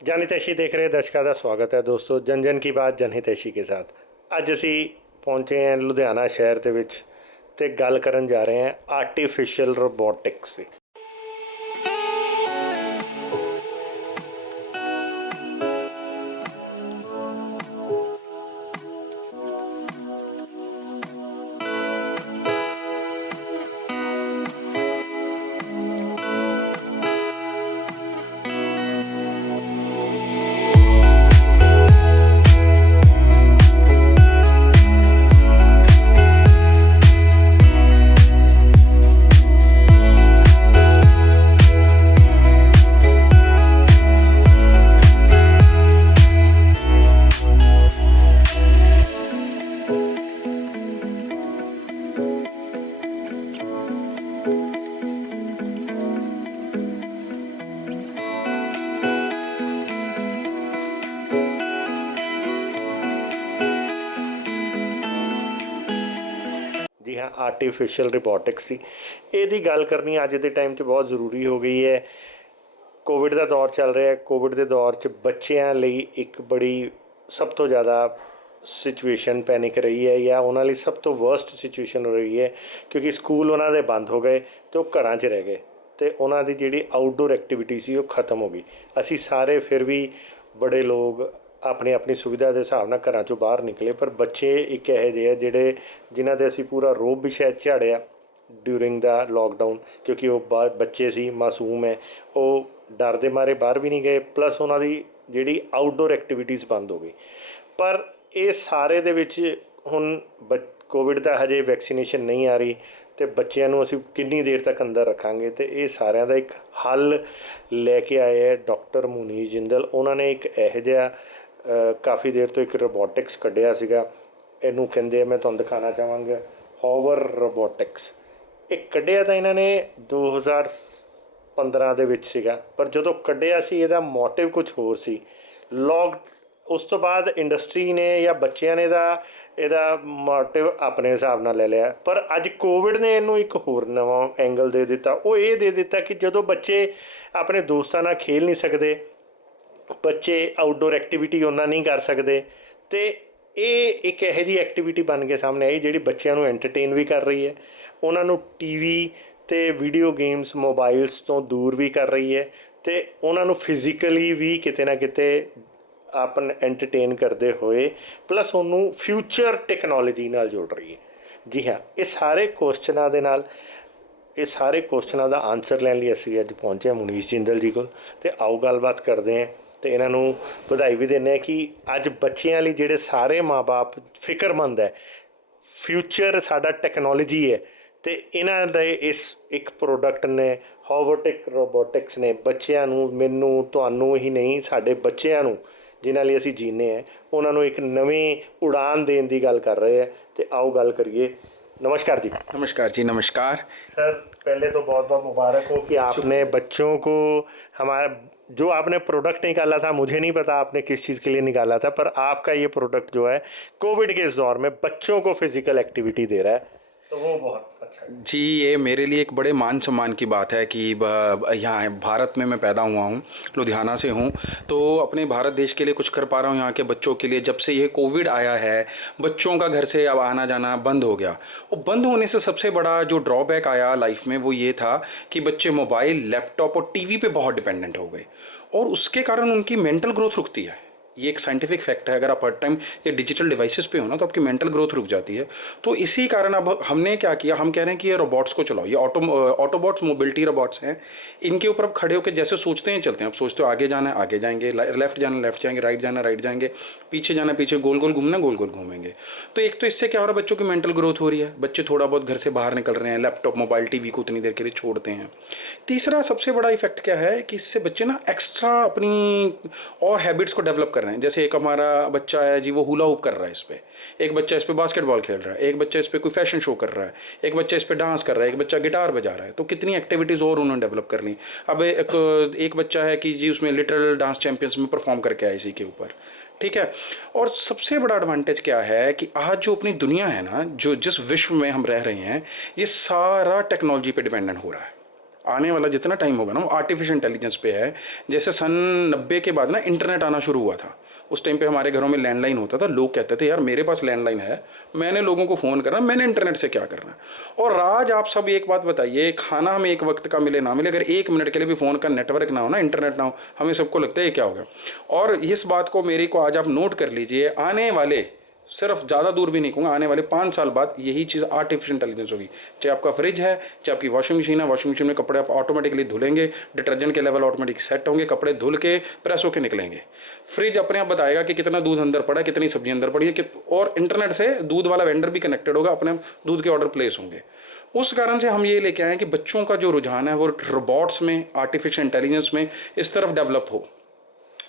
ਜਨ ਹਿਤੈਸ਼ੀ ਦੇਖ ਰਹੇ ਦਰਸ਼ਕਾਂ ਦਾ ਸਵਾਗਤ ਹੈ ਦੋਸਤੋ। ਜਨ ਜਨ ਕੀ ਬਾਤ ਜਨ ਹਿਤੈਸ਼ੀ ਕੇ ਸਾਥ। ਅੱਜ ਅਸੀਂ ਪਹੁੰਚੇ ਹਾਂ ਲੁਧਿਆਣਾ ਸ਼ਹਿਰ ਦੇ ਵਿੱਚ ਤੇ ਗੱਲ ਕਰਨ ਜਾ ਰਹੇ ਹਾਂ ਆਰਟੀਫਿਸ਼ੀਅਲ ਰੋਬੋਟਿਕਸ ਦੀ। जी हाँ, आर्टिफिशियल रोबोटिक्स की ਇਹਦੀ ਗੱਲ ਕਰਨੀ ਅੱਜ ਦੇ ਟਾਈਮ 'ਚ ਬਹੁਤ ਜ਼ਰੂਰੀ ਹੋ ਗਈ ਹੈ। ਕੋਵਿਡ ਦਾ ਦੌਰ ਚੱਲ ਰਿਹਾ ਹੈ। ਕੋਵਿਡ ਦੇ ਦੌਰ 'ਚ ਬੱਚਿਆਂ ਲਈ ਇੱਕ ਬੜੀ ਸਭ ਤੋਂ ਜ਼ਿਆਦਾ ਸਿਚੁਏਸ਼ਨ ਪੈਨਿਕ ਰਹੀ ਹੈ ਜਾਂ ਉਹਨਾਂ ਲਈ ਸਭ ਤੋਂ ਵਰਸਟ ਸਿਚੁਏਸ਼ਨ ਹੋ ਰਹੀ ਹੈ, ਕਿਉਂਕਿ ਸਕੂਲ ਉਹਨਾਂ ਦੇ ਬੰਦ ਹੋ ਗਏ ਅਤੇ ਉਹ ਘਰਾਂ 'ਚ ਰਹਿ ਗਏ ਅਤੇ ਉਹਨਾਂ ਦੀ ਜਿਹੜੀ ਆਊਟਡੋਰ ਐਕਟੀਵਿਟੀ ਸੀ ਉਹ ਖਤਮ ਹੋ ਗਈ। ਅਸੀਂ ਸਾਰੇ ਫਿਰ ਵੀ ਬੜੇ ਲੋਕ ਆਪਣੀ ਆਪਣੀ ਸੁਵਿਧਾ ਦੇ ਹਿਸਾਬ ਨਾਲ ਘਰਾਂ 'ਚੋਂ ਬਾਹਰ ਨਿਕਲੇ, ਪਰ ਬੱਚੇ ਇੱਕ ਇਹੋ ਜਿਹੇ ਆ ਜਿਨ੍ਹਾਂ 'ਤੇ ਅਸੀਂ ਪੂਰਾ ਰੋਬ ਵੀ ਸ਼ਾਇਦ ਝਾੜਿਆ ਡਿਊਰਿੰਗ ਦਾ ਲੋਕਡਾਊਨ, ਕਿਉਂਕਿ ਉਹ ਬੱਚੇ ਸੀ, ਮਾਸੂਮ ਹੈ, ਉਹ ਡਰ ਦੇ ਮਾਰੇ ਬਾਹਰ ਵੀ ਨਹੀਂ ਗਏ, ਪਲੱਸ ਉਹਨਾਂ ਦੀ ਜਿਹੜੀ ਆਊਟਡੋਰ ਐਕਟੀਵਿਟੀਜ਼ ਬੰਦ ਹੋ ਗਈ। ਪਰ ਇਹ ਸਾਰੇ ਦੇ ਵਿੱਚ ਹੁਣ ਕੋਵਿਡ ਦਾ ਹਜੇ ਵੈਕਸੀਨੇਸ਼ਨ ਨਹੀਂ ਆ ਰਹੀ ਅਤੇ ਬੱਚਿਆਂ ਨੂੰ ਅਸੀਂ ਕਿੰਨੀ ਦੇਰ ਤੱਕ ਅੰਦਰ ਰੱਖਾਂਗੇ, ਅਤੇ ਇਹ ਸਾਰਿਆਂ ਦਾ ਇੱਕ ਹੱਲ ਲੈ ਕੇ ਆਏ ਹੈ ਡਾਕਟਰ ਮੁਨੀਸ਼ ਜਿੰਦਲ। ਉਹਨਾਂ ਨੇ ਇੱਕ ਇਹੋ ਜਿਹਾ ਕਾਫੀ ਦੇਰ ਤੋਂ ਇੱਕ ਰੋਬੋਟਿਕਸ ਕੱਢਿਆ ਸੀਗਾ, ਇਹਨੂੰ ਕਹਿੰਦੇ ਆ, ਮੈਂ ਤੁਹਾਨੂੰ ਦਿਖਾਉਣਾ ਚਾਹਾਂਗਾ, ਹੋਵਰ ਰੋਬੋਟਿਕਸ। ਇਹ ਕੱਢਿਆ ਤਾਂ ਇਹਨਾਂ ਨੇ 2015 ਦੇ ਵਿੱਚ ਸੀਗਾ, ਪਰ ਜਦੋਂ ਕੱਢਿਆ ਸੀ ਇਹਦਾ ਮੋਟਿਵ ਕੁਛ ਹੋਰ ਸੀ। ਉਸ ਤੋਂ ਬਾਅਦ ਇੰਡਸਟਰੀ ਨੇ ਜਾਂ ਬੱਚਿਆਂ ਨੇ ਇਹਦਾ ਮੋਟਿਵ ਆਪਣੇ ਹਿਸਾਬ ਨਾਲ ਲੈ ਲਿਆ, ਪਰ ਅੱਜ ਕੋਵਿਡ ਨੇ ਇਹਨੂੰ ਇੱਕ ਹੋਰ ਨਵਾਂ ਐਂਗਲ ਦੇ ਦਿੱਤਾ। ਉਹ ਇਹ ਦੇ ਦਿੱਤਾ ਕਿ ਜਦੋਂ ਬੱਚੇ ਆਪਣੇ ਦੋਸਤਾਂ ਨਾਲ ਖੇਲ ਨਹੀਂ ਸਕਦੇ, ਬੱਚੇ ਆਊਟਡੋਰ ਐਕਟੀਵਿਟੀ ਉਹਨਾਂ ਨਹੀਂ ਕਰ ਸਕਦੇ, ਅਤੇ ਇਹ ਇੱਕ ਇਹੋ ਜਿਹੀ ਐਕਟੀਵਿਟੀ ਬਣ ਕੇ ਸਾਹਮਣੇ ਆਈ ਜਿਹੜੀ ਬੱਚਿਆਂ ਨੂੰ ਐਂਟਰਟੇਨ ਵੀ ਕਰ ਰਹੀ ਹੈ, ਉਹਨਾਂ ਨੂੰ TV ਅਤੇ ਵੀਡੀਓ ਗੇਮਸ ਮੋਬਾਈਲਸ ਤੋਂ ਦੂਰ ਵੀ ਕਰ ਰਹੀ ਹੈ, ਅਤੇ ਉਹਨਾਂ ਨੂੰ ਫਿਜ਼ੀਕਲੀ ਵੀ ਕਿਤੇ ਨਾ ਕਿਤੇ ਆਪਣਾ ਐਂਟਰਟੇਨ ਕਰਦੇ ਹੋਏ, ਪਲੱਸ ਉਹਨੂੰ ਫਿਊਚਰ ਟੈਕਨੋਲੋਜੀ ਨਾਲ ਜੋੜ ਰਹੀ ਹੈ। ਜੀ ਹਾਂ, ਇਹ ਸਾਰੇ ਕੁਐਸਚਨਾਂ ਦਾ ਆਨਸਰ ਲੈਣ ਲਈ ਅਸੀਂ ਅੱਜ ਪਹੁੰਚੇ ਹਾਂ ਮੁਨੀਸ਼ ਜਿੰਦਲ ਜੀ ਕੋਲ, ਅਤੇ ਆਓ ਗੱਲਬਾਤ ਕਰਦੇ ਹਾਂ ਅਤੇ ਇਹਨਾਂ ਨੂੰ ਵਧਾਈ ਵੀ ਦਿੰਦੇ ਹਾਂ ਕਿ ਅੱਜ ਬੱਚਿਆਂ ਲਈ ਜਿਹੜੇ ਸਾਰੇ ਮਾਂ ਬਾਪ ਫਿਕਰਮੰਦ ਹੈ, ਫਿਊਚਰ ਸਾਡਾ ਟੈਕਨੋਲੋਜੀ ਹੈ, ਅਤੇ ਇਹਨਾਂ ਦੇ ਇਸ ਇੱਕ ਪ੍ਰੋਡਕਟ ਨੇ, ਹੋਵਰਟਿਕ ਰੋਬੋਟਿਕਸ ਨੇ, ਬੱਚਿਆਂ ਨੂੰ, ਮੈਨੂੰ, ਤੁਹਾਨੂੰ ਹੀ ਨਹੀਂ, ਸਾਡੇ ਬੱਚਿਆਂ ਨੂੰ ਜਿਨ੍ਹਾਂ ਲਈ ਅਸੀਂ ਜੀਨੇ ਹਾਂ, ਉਹਨਾਂ ਨੂੰ ਇੱਕ ਨਵੀਂ ਉਡਾਨ ਦੇਣ ਦੀ ਗੱਲ ਕਰ ਰਹੇ ਹੈ। ਅਤੇ ਆਓ ਗੱਲ करिए। नमस्कार जी। नमस्कार जी। नमस्कार सर, पहले तो बहुत बहुत मुबारक हो कि आपने बच्चों को जो आपने प्रोडक्ट निकाला था, मुझे नहीं पता आपने किस चीज़ के लिए निकाला था, पर आपका ये प्रोडक्ट जो है कोविड के इस दौर में बच्चों को फिज़िकल एक्टिविटी दे रहा है, तो वो बहुत अच्छा है जी। ये मेरे लिए एक बड़े मान सम्मान की बात है कि यहाँ भारत में मैं पैदा हुआ हूँ, लुधियाना से हूँ, तो अपने भारत देश के लिए कुछ कर पा रहा हूँ यहाँ के बच्चों के लिए। जब से ये कोविड आया है, बच्चों का घर से अब आना जाना बंद हो गया, और बंद होने से सबसे बड़ा जो ड्रॉबैक आया लाइफ में वो ये था कि बच्चे मोबाइल, लैपटॉप और TV पे बहुत डिपेंडेंट हो गए, और उसके कारण उनकी मेंटल ग्रोथ रुकती है। ये एक साइंटिफिक फैक्ट है। अगर आप हर टाइम ये डिजिटल डिवाइसेस पे हो ना, तो आपकी मेंटल ग्रोथ रुक जाती है। तो इसी कारण अब हमने क्या किया, हम कह रहे हैं कि ये रोबोट्स को चलाओ। ये ऑटोबॉट्स मोबिलिटी रोबोट्स हैं, इनके ऊपर अब खड़े होकर जैसे सोचते हैं चलते हैं। अब सोचते हो आगे जाना है आगे जाएंगे, लेफ्ट जाना लेफ्ट जाएंगे, राइट जाना राइट जाएंगे, पीछे जाना पीछे, गोल गोल घूमना गोल गोल घूमेंगे। तो एक तो इससे क्या हो रहा है, बच्चों की मेंटल ग्रोथ हो रही है, बच्चे थोड़ा बहुत घर से बाहर निकल रहे हैं, लैपटॉप मोबाइल TV को उतनी देर के लिए छोड़ते हैं। तीसरा सबसे बड़ा इफेक्ट क्या है कि इससे बच्चे ना एक्स्ट्रा अपनी और हैबिट्स को डेवलप कर रहे हैं। जैसे एक हमारा बच्चा है जी, वो हुला हुप कर रहा है इस पर, एक बच्चा इस पर बास्केटबॉल खेल रहा है, एक बच्चा इस पर कोई फैशन शो कर रहा है, एक बच्चा इस पर डांस कर रहा है, एक बच्चा गिटार बजा रहा है। तो कितनी एक्टिविटीज़ और उन्होंने डेवलप कर ली। अब एक बच्चा है कि जी उसमें लिटरल डांस चैंपियंस में परफॉर्म करके आया इसी के ऊपर, ठीक है। और सबसे बड़ा एडवांटेज क्या है कि आज जो अपनी दुनिया है ना, जो जिस विश्व में हम रह रहे हैं, ये सारा टेक्नोलॉजी पे डिपेंडेंट हो रहा है। आने वाला जितना टाइम होगा ना वो आर्टिफिशियल इंटेलिजेंस पे है। जैसे सन 90 के बाद ना इंटरनेट आना शुरू हुआ था, उस टाइम पे हमारे घरों में लैंडलाइन होता था, लोग कहते थे यार मेरे पास लैंडलाइन है, मैंने लोगों को फ़ोन करना, मैंने इंटरनेट से क्या करना। और आज आप सब एक बात बताइए, खाना हमें एक वक्त का मिले ना मिले, अगर 1 मिनट के लिए भी फ़ोन का नेटवर्क ना हो ना, इंटरनेट ना हो, हमें सबको लगता है ये क्या हो गया। और इस बात को मेरे को आज आप नोट कर लीजिए, आने वाले सिर्फ ज़्यादा दूर भी नहीं कहूँगा, आने वाले 5 साल बाद यही चीज़ आर्टिफिशियल इंटेलिजेंस होगी। चाहे आपका फ्रिज है, चाहे आपकी वॉशिंग मशीन है, वॉशिंग मशीन में कपड़े आप ऑटोमेटिकली धुलेंगे, डिटर्जेंट के लेवल ऑटोमेटिक सेट होंगे, कपड़े धुल के प्रेस होके निकलेंगे। फ्रिज अपने आप बताएगा कि कितना दूध अंदर पड़ा है, कितनी सब्जी अंदर पड़ी है, और इंटरनेट से दूध वाला वेंडर भी कनेक्टेड होगा, अपने दूध के ऑर्डर प्लेस होंगे। उस कारण से हम ये लेके आए हैं कि बच्चों का जो रुझान है वो रोबोट्स में, आर्टिफिशियल इंटेलिजेंस में इस तरफ डेवलप हो।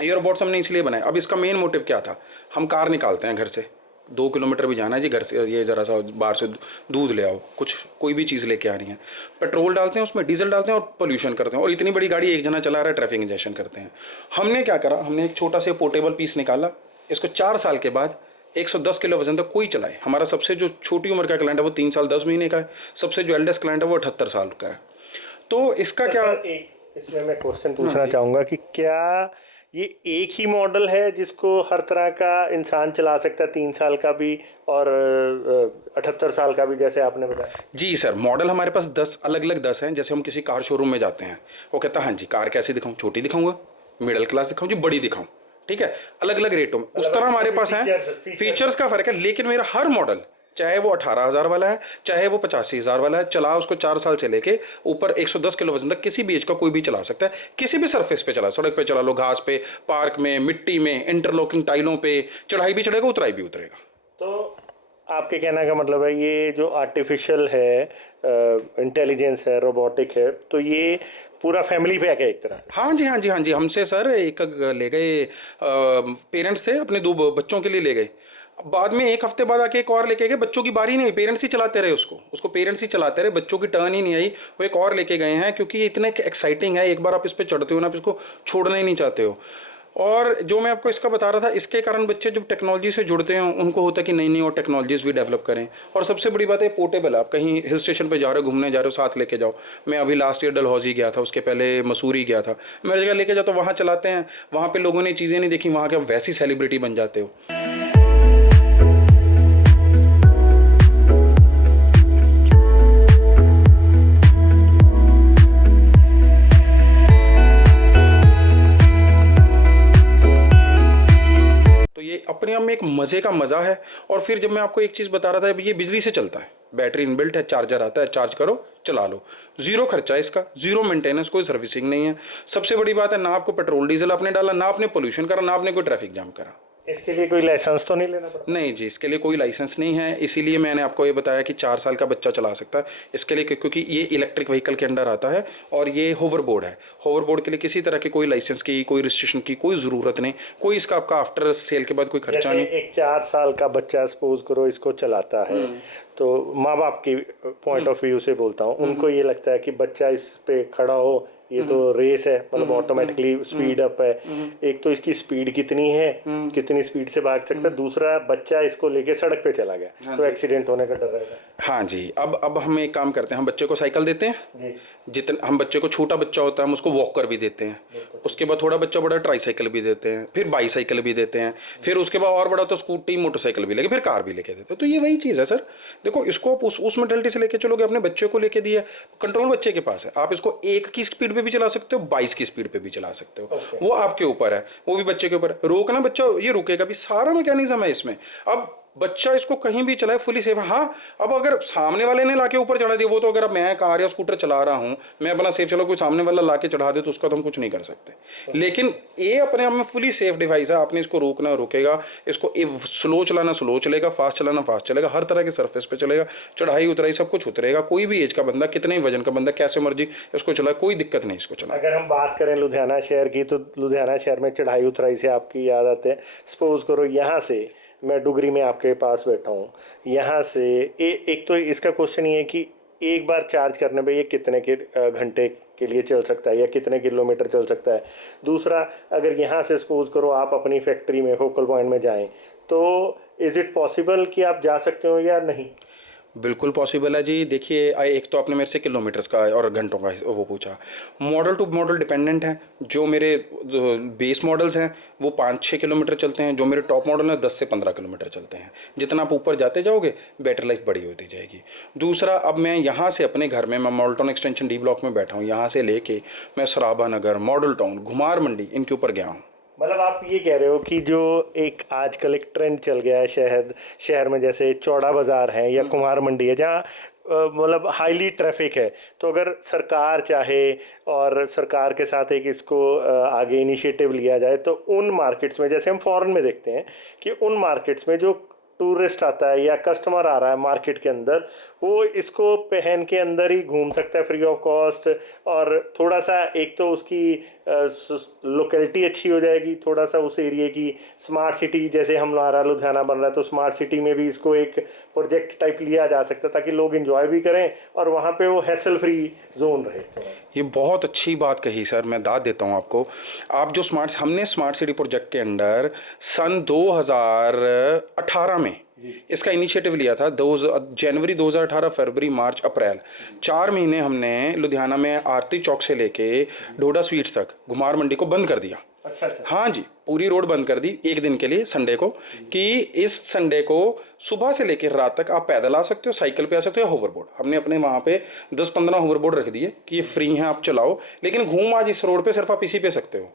ये रोबोट्स हमने इसलिए बनाए। अब इसका मेन मोटिव क्या था, हम कार निकालते हैं घर से, 2 किलोमीटर भी जाना है जी घर से, ये ज़रा सा बाहर से दूध ले आओ, कुछ कोई भी चीज़ लेके आनी है, पेट्रोल डालते हैं उसमें, डीजल डालते हैं और पोल्यूशन करते हैं, और इतनी बड़ी गाड़ी एक जना चला रहा है, ट्रैफिक इंजेक्शन करते हैं। हमने क्या करा, हमने एक छोटा सा पोर्टेबल पीस निकाला, इसको 4 साल के बाद 110 किलो वजन तक कोई चलाए। हमारा सबसे जो छोटी उम्र का क्लाइंट है वो 3 साल 10 महीने का है, सबसे जो एल्डेस्ट क्लाइंट है वो 78 साल का है। तो इसका क्या, इसमें मैं क्वेश्चन पूछना चाहूँगा कि क्या ये एक ही मॉडल है जिसको हर तरह का इंसान चला सकता है, 3 साल का भी और 78 साल का भी, जैसे आपने बताया? जी सर, मॉडल हमारे पास 10 अलग अलग 10 हैं। जैसे हम किसी कार शोरूम में जाते हैं, वो कहता है हाँ जी कार कैसी दिखाऊं, छोटी दिखाऊंगा, मिडिल क्लास दिखाऊं जी, बड़ी दिखाऊं, ठीक है, अलग अलग रेटों में। उस तरह हमारे पास है, फीचर्स का फर्क है, लेकिन मेरा हर मॉडल, चाहे वो 18,000 वाला है, चाहे वो 85,000 वाला है, चला उसको 4 साल से लेके ऊपर 110 किलो वजन तक किसी भी एज का कोई भी चला सकता है, किसी भी सरफेस पे चला, सड़क पे चला लो, घास पे, पार्क में, मिट्टी में, इंटरलॉकिंग टाइलों पे, चढ़ाई भी चढ़ेगा, उतराई भी उतरेगा। तो आपके कहने का मतलब है ये जो आर्टिफिशियल है इंटेलिजेंस है, रोबोटिक है, तो ये पूरा फैमिली पैक है एक तरह से? हाँ जी, हाँ जी, हाँ जी। हमसे सर एक ले गए, पेरेंट्स थे, अपने 2 बच्चों के लिए ले गए, बाद में 1 हफ्ते बाद आके एक और लेके गए, बच्चों की बारी नहीं हुई, पेरेंट्स ही चलाते रहे उसको पेरेंट्स ही चलाते रहे, बच्चों की टर्न ही नहीं आई, वो एक और लेके गए हैं, क्योंकि ये इतना एक्साइटिंग है, एक बार आप इस पर चढ़ते हो ना, आप इसको छोड़ना ही नहीं चाहते हो। और जो मैं आपको इसका बता रहा था, इसके कारण बच्चे जब टेक्नोलॉजी से जुड़ते हैं, उनको होता है कि नई नई और टेक्नोलॉजीज़ भी डेवलप करें। और सबसे बड़ी बात है पोर्टेबल है, आप कहीं हिल स्टेशन पे जा रहे हो, घूमने जा रहे हो, साथ लेके जाओ। मैं अभी लास्ट ईयर डलहौजी गया था, उसके पहले मसूरी गया था, मेरी जगह लेके जाओ तो वहाँ चलाते हैं, वहाँ पे लोगों ने चीज़ें नहीं देखी, वहाँ के वैसी सेलिब्रिटी बन जाते हो। अपने आप में एक मज़े का मज़ा है। और फिर जब मैं आपको एक चीज़ बता रहा था, ये बिजली से चलता है, बैटरी इनबिल्ट है, चार्जर आता है, चार्ज करो चला लो, जीरो खर्चा है इसका, जीरो मेंटेनेंस, कोई सर्विसिंग नहीं है। सबसे बड़ी बात है, ना आपको पेट्रोल डीजल आपने डाला, ना आपने पोल्यूशन करा, ना आपने कोई ट्रैफिक जाम करा। इसके लिए कोई लाइसेंस तो नहीं लेना पड़ता? नहीं जी, इसके लिए कोई लाइसेंस नहीं है, इसीलिए मैंने आपको ये बताया कि 4 साल का बच्चा चला सकता है इसके लिए, क्योंकि ये इलेक्ट्रिक व्हीकल के अंडर आता है और ये होवर बोर्ड है। होवर बोर्ड के लिए किसी तरह के कोई लाइसेंस की, कोई रिस्ट्रिक्शन की कोई ज़रूरत नहीं, कोई इसका आपका आफ्टर सेल के बाद कोई खर्चा नहीं। एक 4 साल का बच्चा सपोज करो इसको चलाता है, तो माँ बाप की पॉइंट ऑफ व्यू से बोलता हूँ, उनको ये लगता है कि बच्चा इस पे खड़ा हो, ये तो रेस है, मतलब ऑटोमेटिकली स्पीड अप है। एक तो इसकी स्पीड कितनी है, कितनी स्पीड से भाग सकता है, दूसरा बच्चा इसको लेके सड़क पे चला गया तो एक्सीडेंट होने का डर रहेगा। हाँ जी, अब हम एक काम करते हैं, हम बच्चे को साइकिल देते हैं, जितना हम बच्चे को, छोटा बच्चा होता है हम उसको वॉकर भी देते हैं, उसके बाद थोड़ा बच्चा बड़ा ट्राईसाइकिल भी देते हैं, फिर बाईसाइकिल भी देते हैं, फिर उसके बाद और बड़ा तो स्कूटी मोटरसाइकिल भी लेके, फिर कार भी लेके देते हैं। तो ये वही चीज़ है सर, देखो इसको आप उस मेंटालिटी से लेके चलोगे, अपने बच्चे को लेके दिया, कंट्रोल बच्चे के पास है, आप इसको 1 की स्पीड पे भी चला सकते हो, 22 की स्पीड पे भी चला सकते हो, वो आपके ऊपर है, वो भी बच्चे के ऊपर है। रोकना बच्चा ये रुकेगा भी, सारा मैकेनिज्म है इसमें। अब बच्चा इसको कहीं भी चलाए फुली सेफ है। हाँ, अब अगर सामने वाले ने लाके ऊपर चढ़ा दिया, वो तो अगर मैं कार या स्कूटर चला रहा हूँ, मैं अपना सेफ चला, कोई सामने वाला लाके चढ़ा दे तो उसका तो हम कुछ नहीं कर सकते। लेकिन ये अपने आप में फुली सेफ डिवाइस है, आपने इसको रोकना रुकेगा, इसको स्लो चलाना स्लो चलेगा, फास्ट चलाना फास्ट चलेगा, हर तरह के सरफेस पे चलेगा, चढ़ाई उतराई सब कुछ उतरेगा, कोई भी एज का बंदा, कितने ही वजन का बंदा, कैसे मर्जी इसको चलाए, कोई दिक्कत नहीं इसको चला। अगर हम बात करें लुधियाना शहर की, तो लुधियाना शहर में चढ़ाई उतराई से आपकी याद आते हैं, सपोज करो यहाँ से मैं डुगरी में आपके पास बैठा हूँ, यहाँ से एक तो इसका क्वेश्चन ये है कि एक बार चार्ज करने पे ये कितने के घंटे के लिए चल सकता है या कितने किलोमीटर चल सकता है। दूसरा, अगर यहाँ से सपोज करो आप अपनी फैक्ट्री में फोकल पॉइंट में जाएं, तो इज़ इट पॉसिबल कि आप जा सकते हो या नहीं? बिल्कुल पॉसिबल है जी। देखिए एक तो आपने मेरे से किलोमीटर्स का और घंटों का वो पूछा। मॉडल टू मॉडल डिपेंडेंट है। जो मेरे बेस मॉडल्स हैं वो 5-6 किलोमीटर चलते हैं, जो मेरे टॉप मॉडल हैं 10 से 15 किलोमीटर चलते हैं। जितना आप ऊपर जाते जाओगे बैटरी लाइफ बड़ी होती जाएगी। दूसरा, अब मैं यहाँ से अपने घर में, मैं model town extension D block में बैठा हूँ, यहाँ से लेके मैं सराबा नगर, मॉडल टाउन, घुमार मंडी, इनके ऊपर गया हूँ। मतलब आप ये कह रहे हो कि जो एक आजकल एक ट्रेंड चल गया है शहर में, जैसे चौड़ा बाजार है या कुम्हार मंडी है, जहाँ मतलब हाईली ट्रैफिक है, तो अगर सरकार चाहे और सरकार के साथ एक इसको आगे इनिशिएटिव लिया जाए, तो उन मार्केट्स में, जैसे हम फॉरेन में देखते हैं कि उन मार्केट्स में जो टूरिस्ट आता है या कस्टमर आ रहा है मार्केट के अंदर, वो इसको पहन के अंदर ही घूम सकता है फ्री ऑफ कॉस्ट, और थोड़ा सा एक तो उसकी लोकेलिटी अच्छी हो जाएगी, थोड़ा सा उस एरिया की स्मार्ट सिटी, जैसे हमारा लुधियाना बन रहा है तो स्मार्ट सिटी में भी इसको एक प्रोजेक्ट टाइप लिया जा सकता है ताकि लोग एंजॉय भी करें और वहाँ पे वो हैसल फ्री जोन रहे। ये बहुत अच्छी बात कही सर, मैं दाद देता हूँ आपको। आप जो हमने स्मार्ट सिटी प्रोजेक्ट के अंडर सन 2018 में इसका इनिशिएटिव लिया था। जनवरी 2018, फरवरी, मार्च, अप्रैल, 4 महीने हमने लुधियाना में आरती चौक से लेके डोडा स्वीट्स तक घुमार मंडी को बंद कर दिया। अच्छा। हाँ जी, पूरी रोड बंद कर दी एक दिन के लिए, संडे को, कि इस संडे को सुबह से लेकर रात तक आप पैदल आ सकते हो, साइकिल पे आ सकते हो, होवरबोर्ड। हमने अपने वहाँ पे 10-15 होवरबोर्ड रख दिए कि ये फ्री हैं, आप चलाओ, लेकिन घूम आज इस रोड पे सिर्फ आप इसी पे सकते हो।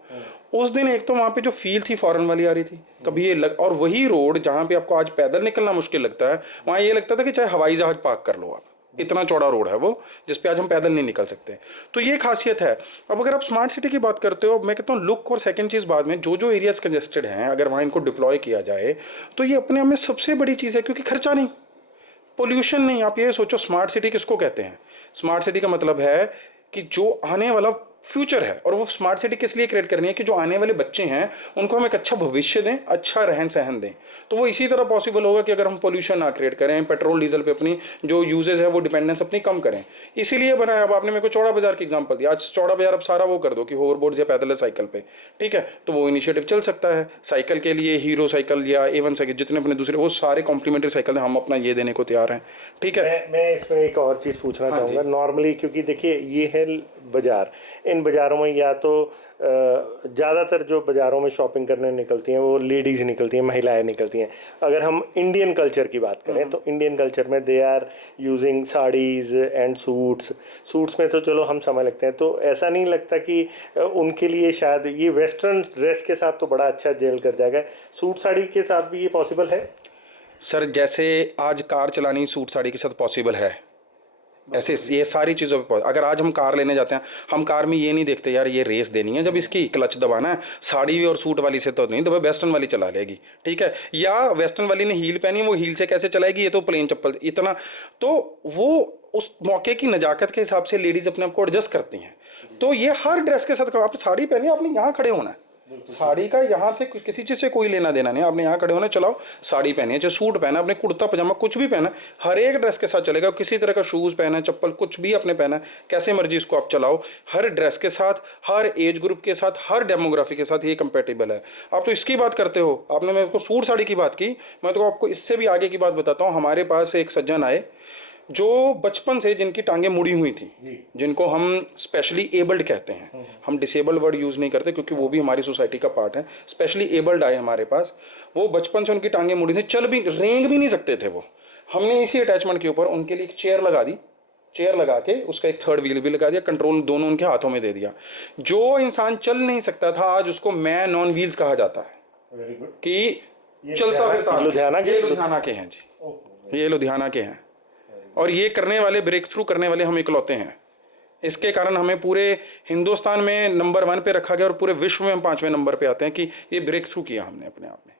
उस दिन एक तो वहाँ पे जो फील थी फॉरेन वाली आ रही थी, कभी ये और वही रोड जहाँ पे आपको आज पैदल निकलना मुश्किल लगता है, वहाँ ये लगता था कि चाहे हवाई जहाज पार्क कर लो आप, इतना चौड़ा रोड है वो, जिस पे आज हम पैदल नहीं निकल सकते। तो ये खासियत है। अब अगर आप स्मार्ट सिटी की बात करते हो, मैं कहता हूँ लुक, और सेकंड चीज़ बाद में, जो एरियाज कंजेस्टेड हैं अगर वहाँ इनको डिप्लॉय किया जाए तो ये अपने आप में सबसे बड़ी चीज़ है, क्योंकि खर्चा नहीं, पोल्यूशन नहीं। आप ये सोचो स्मार्ट सिटी किसको कहते हैं? स्मार्ट सिटी का मतलब है कि जो आने वाला फ्यूचर है, और वो स्मार्ट सिटी किस लिए क्रिएट करनी है कि जो आने वाले बच्चे हैं उनको हम एक अच्छा भविष्य दें, अच्छा रहन सहन दें। तो वो इसी तरह पॉसिबल होगा कि अगर हम पोल्यूशन ना क्रिएट करें, पेट्रोल डीजल पे अपनी जो यूजेज है वो डिपेंडेंस अपनी कम करें। इसीलिए बनाया। अब आपने मेरे को चौड़ा बाजार की एग्जांपल दिया, आज चौड़ा बाजार अब सारा वो कर दो कि होवरबोर्ड्स या पैदल है साइकिल पे, ठीक है, तो वो इनिशिएटिव चल सकता है। साइकिल के लिए हीरो साइकिल या A1 साइकिल, जितने अपने दूसरे वो सारे कॉम्प्लीमेंट्री साइकिल हैं, हम अपना ये देने को तैयार हैं, ठीक है। मैं इसमें एक और चीज़ पूछना चाहूँगा नॉर्मली, क्योंकि देखिए ये है बाज़ार, इन बाज़ारों में या तो ज़्यादातर जो बाज़ारों में शॉपिंग करने निकलती हैं वो लेडीज़ निकलती हैं, महिलाएं निकलती हैं। अगर हम इंडियन कल्चर की बात करें तो इंडियन कल्चर में they are using saris and suits में तो चलो हम समझ लगते हैं, तो ऐसा नहीं लगता कि उनके लिए शायद ये वेस्टर्न ड्रेस के साथ तो बड़ा अच्छा जेल कर जाएगा, सूट साड़ी के साथ भी ये पॉसिबल है? सर जैसे आज कार चलानी सूट साड़ी के साथ पॉसिबल है, ऐसे ये सारी चीज़ों पे अगर आज हम कार लेने जाते हैं, हम कार में ये नहीं देखते यार ये रेस देनी है, जब इसकी क्लच दबाना है, साड़ी और सूट वाली से तो नहीं दबा, वेस्टर्न वाली चला लेगी, ठीक है, या वेस्टर्न वाली ने हील पहनी है, वो हील से कैसे चलाएगी, ये तो प्लेन चप्पल इतना। तो वो उस मौके की नज़ाकत के हिसाब से लेडीज़ अपने आप को एडजस्ट करती हैं। तो ये हर ड्रेस के साथ, आप साड़ी पहनी, आपने यहाँ खड़े होना है, साड़ी का यहाँ से किसी चीज़ से कोई लेना देना नहीं, आपने यहाँ खड़े होना, चलाओ साड़ी पहनी है, चाहे सूट पहना, आपने कुर्ता पजामा कुछ भी पहना, हर एक ड्रेस के साथ चलेगा। किसी तरह का शूज़ पहना, चप्पल कुछ भी आपने पहना, कैसे मर्जी इसको आप चलाओ, हर ड्रेस के साथ, हर एज ग्रुप के साथ, हर डेमोग्राफी के साथ ये कंपेटेबल है। आप तो इसकी बात करते हो, आपने मेरे को सूट साड़ी की बात की, मैं तो आपको इससे भी आगे की बात बताता हूँ। हमारे पास एक सज्जन आए जो बचपन से जिनकी टांगें मुड़ी हुई थी, जिनको हम स्पेशली एबल्ड कहते हैं, हम डिसेबल्ड वर्ड यूज़ नहीं करते क्योंकि वो भी हमारी सोसाइटी का पार्ट है। स्पेशली एबल्ड आए हमारे पास, वो बचपन से उनकी टांगें मुड़ी थी, चल भी रेंग भी नहीं सकते थे वो। हमने इसी अटैचमेंट के ऊपर उनके लिए एक चेयर लगा दी, चेयर लगा के उसका एक थर्ड व्हील भी लगा दिया, कंट्रोल दोनों उनके हाथों में दे दिया। जो इंसान चल नहीं सकता था आज उसको मैन ऑन व्हील्स कहा जाता है कि चलता फिरता। लुधियाना के हैं जी, ये लुधियाना के हैं, और ये करने वाले, ब्रेक थ्रू करने वाले हम इकलौते हैं। इसके कारण हमें पूरे हिंदुस्तान में नंबर 1 पे रखा गया और पूरे विश्व में हम 5वें नंबर पे आते हैं कि ये ब्रेक थ्रू किया हमने अपने आप में।